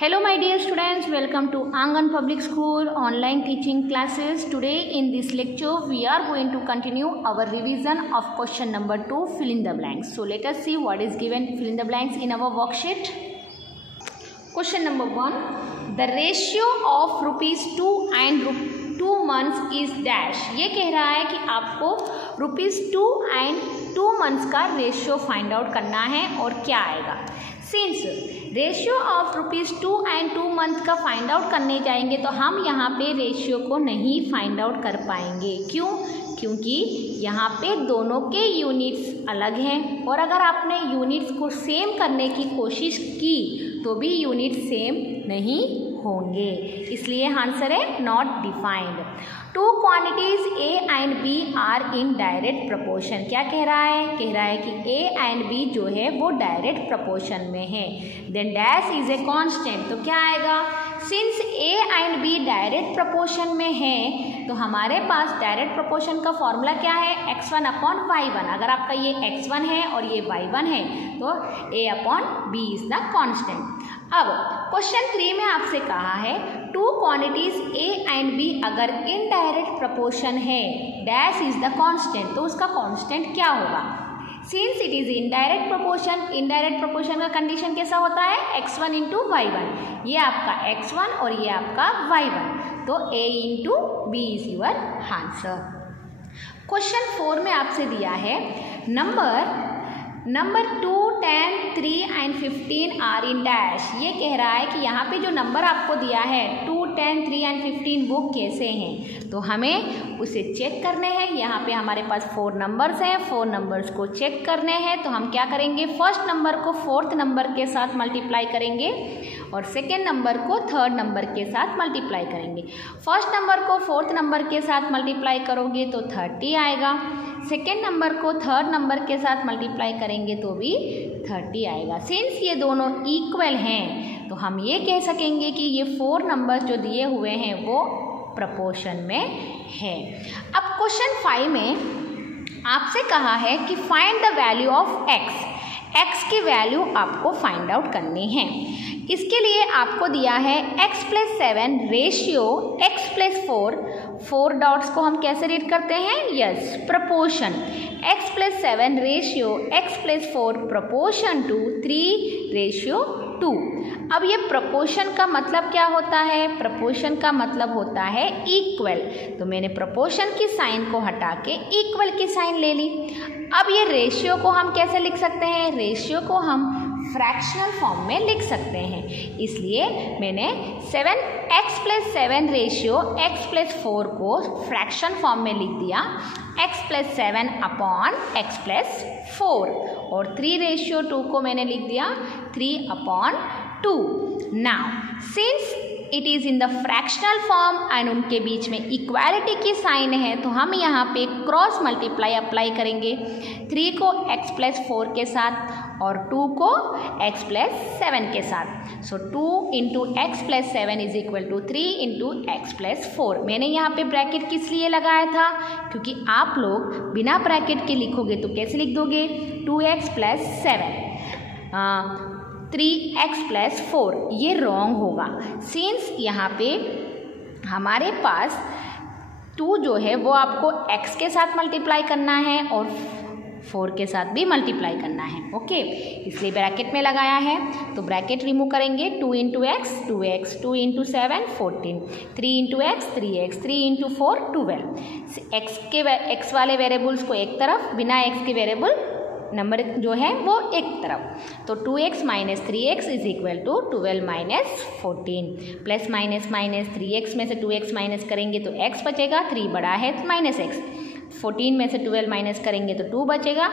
Hello my dear students, welcome to Angan Public School online teaching classes. Today in this lecture we are going to continue our revision of question number 2, fill in the blanks. So let us see what is given fill in the blanks in our worksheet. Question number 1, the ratio of ₹2 and 2 months is dash. ये कह रहा है कि आपको ₹2 and 2 months का ratio find out करना है और क्या आएगा. Since ratio of ₹2 and 2 month का फाइंड आउट करने जाएंगे तो हम यहाँ पे रेशियो को नहीं फाइंड आउट कर पाएंगे. क्यों? क्योंकि यहाँ पे दोनों के यूनिट्स अलग हैं और अगर आपने यूनिट्स को सेम करने की कोशिश की तो भी यूनिट सेम नहीं होंगे. इसलिए आंसर है not defined. Two quantities A and B are in direct proportion. क्या कह रहा है? कह रहा है कि A एंड B जो है वो डायरेक्ट प्रपोर्शन में है. Then dash is a constant. तो क्या आएगा? Since A and B direct proportion में है तो हमारे पास डायरेक्ट प्रपोर्शन का फॉर्मूला क्या है? x1/y1. अगर आपका ये x1 है और ये y1 है तो A/B इज द कांस्टेंट. अब क्वेश्चन 3 में आपसे कहा है to quantities A and B अगर इनडायरेक्ट प्रपोर्शन है डैश इज द कांस्टेंट. तो उसका कांस्टेंट क्या होगा? Since it is indirect proportion का कंडीशन कैसा होता है? x1 into y1. ये आपका x1 और ये आपका y1. तो A into B is your answer. Question 4 में आपसे दिया है number 2, 10, 3 and 15 are in dash. ये कह रहा है कि यहाँ पे जो नंबर आपको दिया है 2, 10, 3 एंड 15 वो कैसे हैं. तो हमें उसे चेक करने हैं. यहाँ पे हमारे पास 4 नंबर्स हैं. 4 नंबर्स को चेक करने हैं तो हम क्या करेंगे? फर्स्ट नंबर को 4th नंबर के साथ मल्टीप्लाई करेंगे और सेकेंड नंबर को 3rd नंबर के साथ मल्टीप्लाई करेंगे. फर्स्ट नंबर को 4th नंबर के साथ मल्टीप्लाई करोगे तो 30 आएगा. सेकेंड नंबर को 3rd नंबर के साथ मल्टीप्लाई करेंगे तो भी 30 आएगा. सिंस ये दोनों इक्वल हैं तो हम ये कह सकेंगे कि ये 4 नंबर जो दिए हुए हैं वो प्रपोर्शन में है. अब क्वेश्चन 5 में आपसे कहा है कि find the value of x की वैल्यू आपको फाइंड आउट करनी है. इसके लिए आपको दिया है x+7 रेशियो x+4. 4 डॉट्स को हम कैसे रीड करते हैं? Yes, proportion. x+7 ratio x+4 proportion to 3:2. अब ये प्रपोर्शन का मतलब क्या होता है? प्रपोर्शन का मतलब होता है इक्वल. तो मैंने प्रपोर्शन की साइन को हटा के इक्वल की साइन ले ली. अब ये रेशियो को हम कैसे लिख सकते हैं? रेशियो को हम फ्रैक्शनल फॉर्म में लिख सकते हैं. इसलिए मैंने x+7 रेशियो x+4 को फ्रैक्शन फॉर्म में लिख दिया x+7 अपॉन x+4 और 3:2 को मैंने लिख दिया 3/2. Now since it is in the fractional form and उनके बीच में इक्वालिटी की साइन है तो हम यहाँ पे क्रॉस मल्टीप्लाई अप्लाई करेंगे. 3 को x+4 के साथ और 2 को x+7 के साथ. So 2 into x+7 is equal to 3 into x+4. मैंने यहाँ पे ब्रैकेट किस लिए लगाया था? क्योंकि आप लोग बिना ब्रैकेट के लिखोगे तो कैसे लिख दोगे? 2x+7 3x+4. ये रॉन्ग होगा. सिंस यहाँ पे हमारे पास 2 जो है वो आपको x के साथ मल्टीप्लाई करना है और 4 के साथ भी मल्टीप्लाई करना है. ओके, इसलिए ब्रैकेट में लगाया है. तो ब्रैकेट रिमूव करेंगे. 2 into x 2x, 2 into 7 14, 3 into x 3x, 3 into 4 12. x वाले वेरिएबल्स को एक तरफ, बिना x के वेरिएबल नंबर जो है वो एक तरफ. तो 2x minus 3x is equal to 12 minus 14. Plus minus minus 3x में से 2x माइनस करेंगे तो x बचेगा. 3 बड़ा है तो माइनस x. 14 में से 12 माइनस करेंगे तो 2 बचेगा.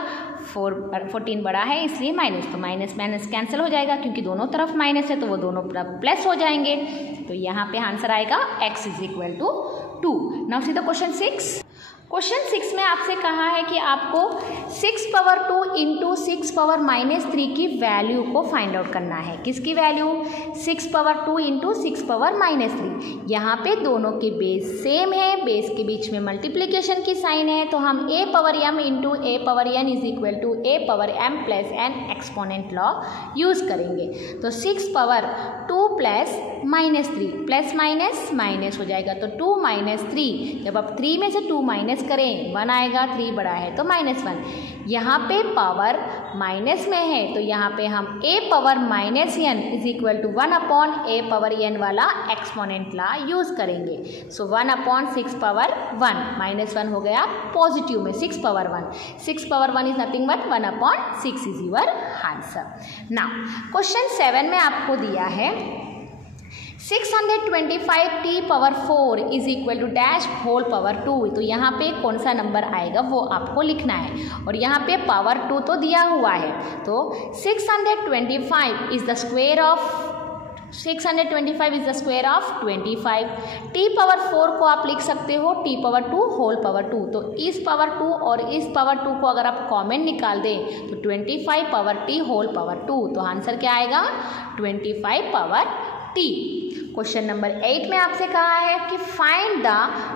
14 बड़ा है इसलिए माइनस. तो माइनस माइनस कैंसिल हो जाएगा क्योंकि दोनों तरफ माइनस है तो वो दोनों तरफ प्लस हो जाएंगे. तो यहाँ पे आंसर आएगा x is equal to 2. Now see the question 6. Question 6 में आपसे कहा है कि आपको 6 पावर 2 इंटू 6 पावर -3 की वैल्यू को फाइंड आउट करना है। किसकी वैल्यू? 6 power 2 into 6 power -3। यहाँ पे दोनों के बेस सेम है, बेस के बीच में मल्टीप्लिकेशन की साइन है, तो हम a power m into a power n is equal to a power m plus n exponent law use करेंगे। तो 6 power 2 plus -3 plus minus minus हो जाएगा, तो 2 - 3। जब आप 3 में से 2 माइनस करें 1 आएगा, 3 बड़ा है तो -1। यहाँ पे पावर माइनस में है तो यहाँ पे हम a power -n is equal to 1 upon a power n वाला एक्सपोनेंट लॉ यूज़ करेंगे। सो 1 अपॉन 6 पावर 1 -1 हो गया पॉजिटिव में 6 power 1। 6 power 1 is nothing but 1 upon 6 is your answer. Now question 7 में आपको दिया है 625 t power 4 is equal to dash whole power 2। तो यहाँ पे कौन सा नंबर आएगा वो आपको लिखना है, और यहाँ पे पावर 2 तो दिया हुआ है, तो 625 is the square of 625 is the square of 25। t power 4 को आप लिख सकते हो t पावर 2 होल पावर 2। तो इस पावर 2 और इस पावर 2 को अगर आप कॉमन निकाल दें तो 25 पावर t होल पावर 2। तो आंसर क्या आएगा? 25 पावर t। क्वेश्चन नंबर 8 में आपसे कहा है कि find the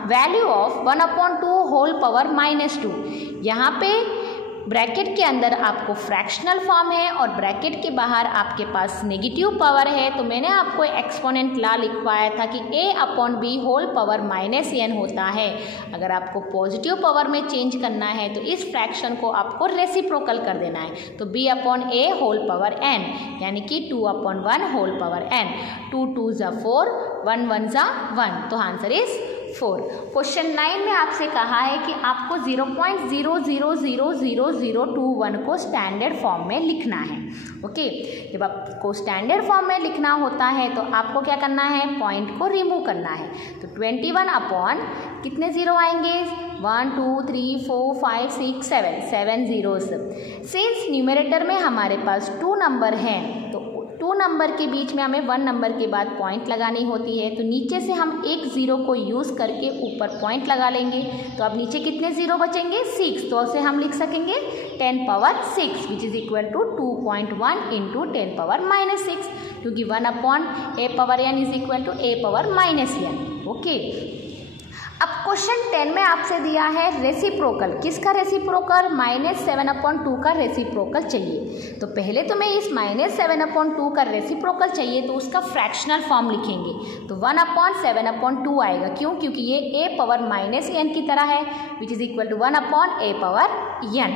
value of 1/2 whole power -2। यहाँ पे ब्रैकेट के अंदर आपको फ्रैक्शनल फॉर्म है और ब्रैकेट के बाहर आपके पास नेगेटिव पावर है, तो मैंने आपको एक्सपोनेंट लॉ लिखवाया था कि a/b होल पावर -n होता है। अगर आपको पॉजिटिव पावर में चेंज करना है तो इस फ्रैक्शन को आपको रेसिप्रोकल कर देना है, तो b/a होल पावर n यानी कि 2/1 होल पावर n। 2 2 ज़ा 4, 1 1 ज़ा 1, तो आंसर इज 4। क्वेश्चन 9 में आपसे कहा है कि आपको 0.000021 को स्टैंडर्ड फॉर्म में लिखना है। ओके, जब आपको स्टैंडर्ड फॉर्म में लिखना होता है तो आपको क्या करना है? पॉइंट को रिमूव करना है। तो 21 अपॉन कितने ज़ीरो आएंगे? 1 2 3 4 5 6 7 zeros। सिंस न्यूमरेटर में हमारे पास 2 नंबर हैं तो 2 नंबर के बीच में हमें 1 नंबर के बाद पॉइंट लगानी होती है, तो नीचे से हम एक ज़ीरो को यूज़ करके ऊपर पॉइंट लगा लेंगे। तो अब नीचे कितने ज़ीरो बचेंगे? 6। तो उसे हम लिख सकेंगे 10 power 6 which is equal to 2.1 into 10 power -6, क्योंकि 1/a power n is equal to a power -n। Okay, अब क्वेश्चन 10 में आपसे दिया है रेसिप्रोकल। किसका रेसिप्रोकल? -7/2 का रेसिप्रोकल चाहिए। तो पहले तो मैं इस -7/2 का रेसिप्रोकल चाहिए तो उसका फ्रैक्शनल फॉर्म लिखेंगे, तो 1/7/2 आएगा। क्यों? क्योंकि ये a पावर -n की तरह है which is equal to 1/a power n।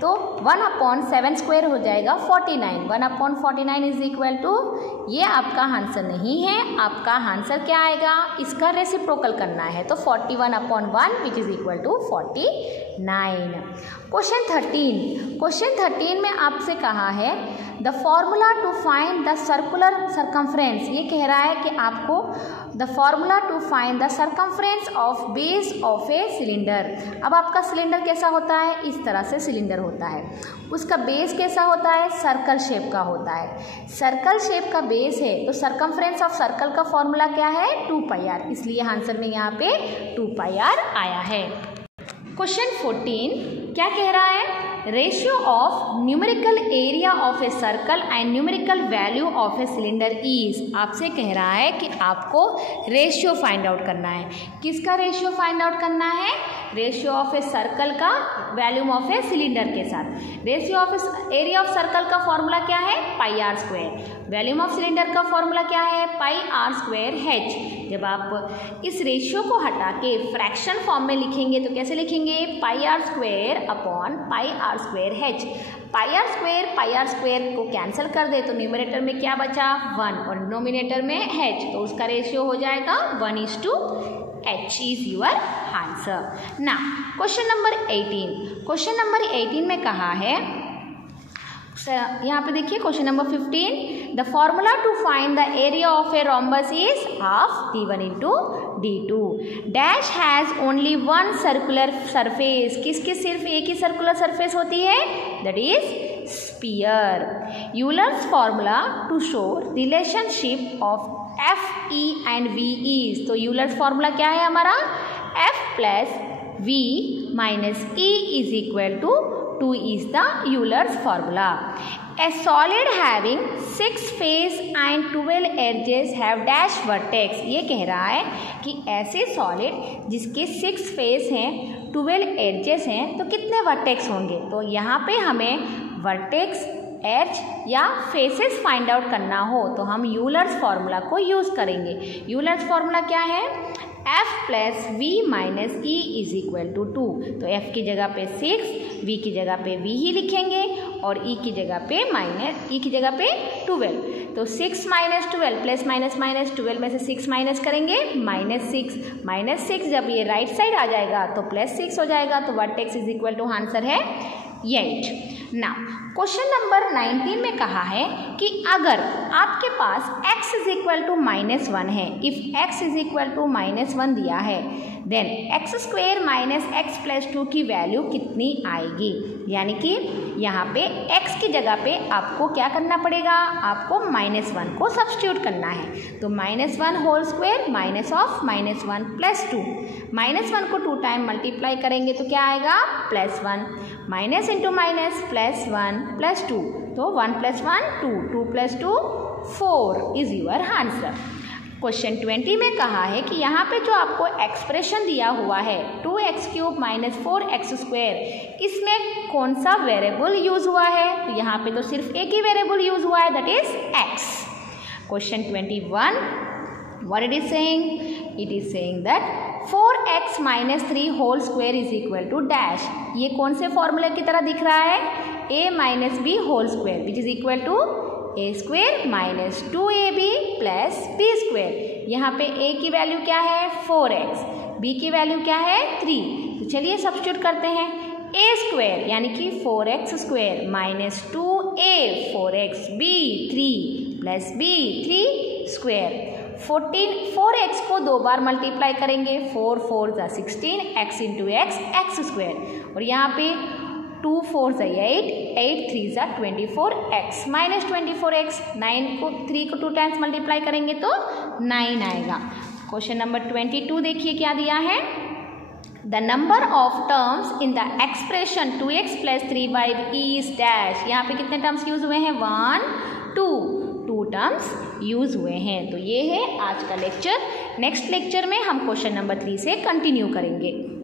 तो 1/7 स्क्वायर हो जाएगा 49। 1/49 इज इक्वल टू, ये आपका आंसर नहीं है, आपका आंसर क्या आएगा? इसका रेसिप्रोकल करना है, तो 41/1 which is equal to 49। Question 13 में आपसे कहा है the formula to find the circular circumference. ये कह रहा है कि आपको the formula to find the circumference of base of a cylinder. अब आपका सिलेंडर कैसा होता है? इस तरह से सिलेंडर होता है। उसका बेस कैसा होता है? सर्कल शेप का होता है। सर्कल शेप का बेस है तो सरकमफ्रेंस ऑफ सर्कल का फॉर्मूला क्या है? 2πr, इसलिए आंसर में यहाँ पे 2πr आया है। क्वेश्चन 14 क्या कह रहा है? Ratio of numerical area of a circle and numerical value of a cylinder is. आपसे कह रहा है कि आपको रेशियो फाइंड आउट करना है। किसका रेशियो फाइंड आउट करना है? रेशियो ऑफ ए सर्कल का वैल्यूम ऑफ ए सिलेंडर के साथ। Ratio of area of circle का फॉर्मूला क्या है? πr²। वैल्यूम ऑफ सिलेंडर का फॉर्मूला क्या है? πr²h। जब आप इस रेशियो को हटा के फ्रैक्शन फॉर्म में लिखेंगे तो कैसे लिखेंगे? πr² upon πr²h। πr² को कैंसिल कर दे तो न्यूमरेटर में क्या बचा? 1 और डिनोमिनेटर में h, तो उसका रेशियो हो जाएगा 1:h इज योर आंसर। ना क्वेश्चन नंबर 18 में कहा है, यहाँ पे देखिए question number 15, the formula to find the area of a rhombus is half d1 into d2। Dash has only one circular surface. किसके सिर्फ एक ही सर्कुलर सरफेस होती है? That is sphere. Euler's formula to show relationship of F E and V is. तो Euler's formula क्या है हमारा? f plus v minus e is equal to 2 is the Euler's formula. A solid having 6 face and 12 edges have dash vertex. ये कह रहा है कि ऐसे सॉलिड जिसके 6 फेस हैं 12 एडजेस हैं तो कितने वर्टेक्स होंगे. तो यहाँ पे हमें वर्टेक्स, एज या फेसेस फाइंड आउट करना हो तो हम यूलर्स फार्मूला को यूज़ करेंगे. यूलर्स फार्मूला क्या है? f plus v minus E is equal to 2. तो f की जगह पे 6, v की जगह पे v ही लिखेंगे और e की जगह पे 12. तो 6 माइनस 12 प्लस माइनस माइनस 12 में से 6 माइनस करेंगे -6 जब ये राइट साइड आ जाएगा तो +6 हो जाएगा. तो vertex is equal to answer है 8. नाउ क्वेश्चन नंबर 19 में कहा है कि अगर आपके पास x इज इक्वल टू -1 है, if x is equal to -1 दिया है, then x² minus x plus 2 की वैल्यू कितनी आएगी. यानी कि यहाँ पे x की जगह पे आपको क्या करना पड़ेगा? आपको -1 को सब्स्टिट्यूट करना है. तो -1 whole square minus of -1 plus 2. -1 को 2 टाइम मल्टीप्लाई करेंगे तो क्या आएगा? +1. Minus into minus +1 plus 2. तो 1 + 1 2, 2 + 2 4 इज योर आंसर. क्वेश्चन 20 में कहा है कि यहाँ पे जो आपको एक्सप्रेशन दिया हुआ है 2x³ माइनस 4x², इसमें कौन सा वेरिएबल यूज हुआ है? तो यहाँ पे तो सिर्फ एक ही वेरिएबल यूज हुआ है, that is x. Question 21, what it is saying? It is saying that 4x minus 3 whole square is equal to dash. ये कौन से फॉर्मूले की तरह दिख रहा है? a minus b whole square which is equal to a² minus 2ab plus b². यहाँ पे a की वैल्यू क्या है? 4x. b की वैल्यू क्या है? 3. तो चलिए सब्स्टिट्यूट करते हैं. a² यानी कि 4x² minus 2a 4xb 3 plus b 3². 4x को 2 बार मल्टीप्लाई करेंगे. 4 4 = 16 x इंटू x² और यहाँ पे 2 4 = 8, 8 3 = 24x माइनस 24x. 3 को 2 टाइम्स मल्टीप्लाई करेंगे तो 9 आएगा. क्वेश्चन नंबर 22 देखिए क्या दिया है. The number of terms in the expression 2x plus 3y is dash. यहाँ पे कितने टर्म्स यूज हुए हैं? 1 2 टर्म्स यूज हुए हैं. तो ये है आज का लेक्चर. नेक्स्ट लेक्चर में हम क्वेश्चन नंबर 3 से कंटिन्यू करेंगे.